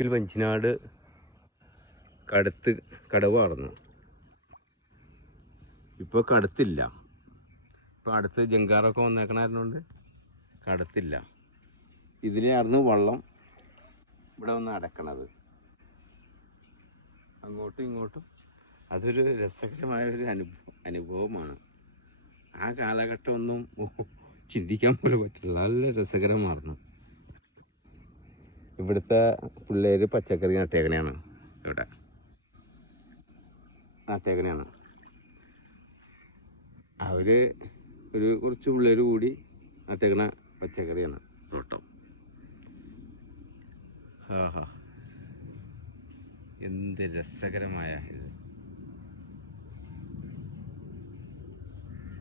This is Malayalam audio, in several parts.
മുടിക്കൽ വഞ്ചിനാട് കടവ് കടന്നു. ഇപ്പോൾ കടത്തില്ല. ഇപ്പോൾ അടുത്ത് ജങ്കാറൊക്കെ വന്നേക്കണായിരുന്നുകൊണ്ട് കടത്തില്ല. ഇതിലായിരുന്നു വള്ളം ഇവിടെ വന്ന് അടക്കണത്. അങ്ങോട്ടും ഇങ്ങോട്ടും അതൊരു രസകരമായ ഒരു അനുഭവമാണ്. ആ കാലഘട്ടം ഒന്നും ചിന്തിക്കാൻ പോലും പറ്റില്ല. നല്ല രസകരമായിരുന്നു. ഇവിടുത്തെ പിള്ളേർ പച്ചക്കറി നട്ടേക്കണയാണ്. ഇവിടെ നട്ടേക്കണയാണ്. അവർ കുറച്ച് പിള്ളേർ കൂടി നട്ടേക്കണ പച്ചക്കറിയാണ് തോട്ടം. ആഹാ, എന്ത് രസകരമായ ഇത്.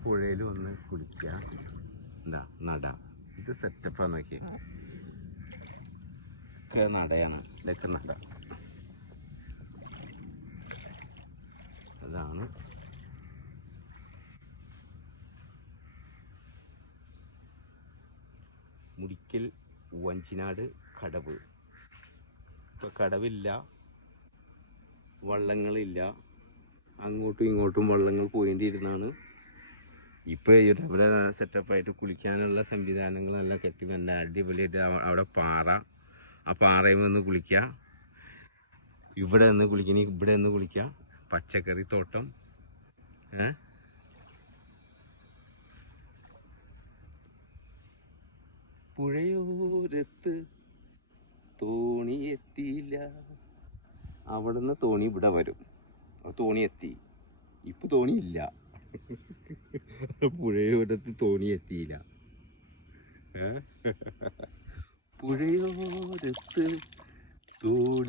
പുഴയിൽ വന്ന് കുളിക്കുക, എന്താ നട. ഇത് സെറ്റപ്പാണ്. നോക്കി, ഒക്കെ നടയാണ്. ഇതൊക്കെ നട. അതാണ് മുടിക്കൽ വഞ്ചിനാട് കടവ്. ഇപ്പോൾ കടവില്ല, വള്ളങ്ങളില്ല. അങ്ങോട്ടും ഇങ്ങോട്ടും വള്ളങ്ങൾ പോയിട്ടിരുന്നാണ്. ഇപ്പോൾ ഇവിടെ സെറ്റപ്പായിട്ട് കുളിക്കാനുള്ള സംവിധാനങ്ങളെല്ലാം കെട്ടി നല്ല അടിപൊളിയായിട്ട്. അവിടെ പാറ, ആ പാറയിൽ നിന്ന് കുളിക്കുക, ഇവിടെ നിന്ന് കുളിക്കണി, ഇവിടെ നിന്ന് കുളിക്കുക. പച്ചക്കറി തോട്ടം. പുഴയോരത്ത് തോണി എത്തിയില്ല. അവിടുന്ന് തോണി ഇവിടെ വരും. തോണി എത്തി. ഇപ്പൊ തോണിയില്ല. പുഴയോരത്ത് തോണി എത്തിയില്ല. പുഴയോരത്ത് തോണി